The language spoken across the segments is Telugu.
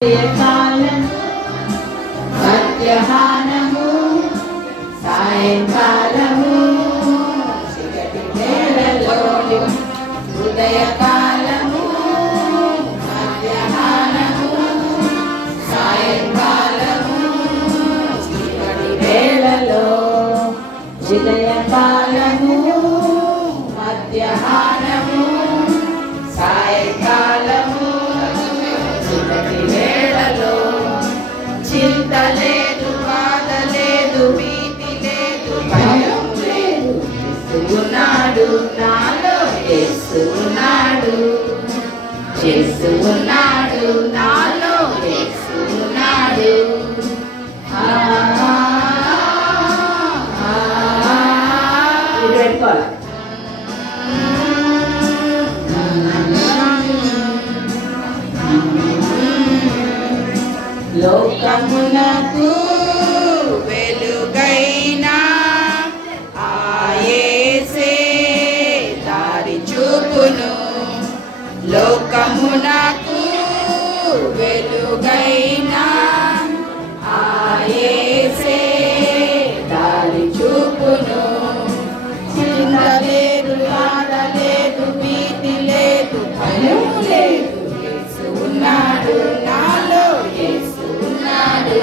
కాలము మధ్యాహ్నము సాయంకాలము చీకటి వేళలో ఉదయకాలము మధ్యాహ్నము సాయంకాలము చీకటి వేళలో ఉదయకాలము మధ్యాహ్నము సాయంకాలము చీకటి వేళలో చింత లేదు, బాధ లేదు, భీతి లేదు, భయం లేదు. యేసు ఉన్నాడు, నాలో యేసు ఉన్నాడు, యేసు ఉన్నాడు, నాలో యేసు ఉన్నాడు. ఇది పెట్టుకోవాలి. లోకమునకు వెలుగైనా ఆ యేసే దారి చూపును. లోకమునకు వెలుగైనా ఆ యేసే దారి చూపును. చింత లేదు, బాధ లేదు, భీతి లేదు, భయం లేదు. యేసు ఉన్నాడు, నాలో యేసు ఉన్నాడు,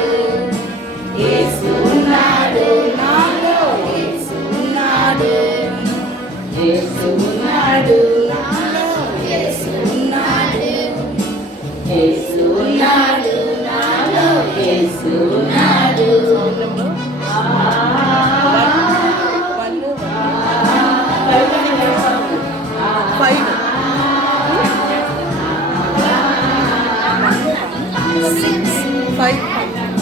యేసు ఉన్నాడు, నాలో యేసు ఉన్నాడు, యేసు ఉన్నాడు, నాలో యేసు ఉన్నాడు, యేసు ఉన్నాడు, నాలో యేసు ఉన్నాడు. Five.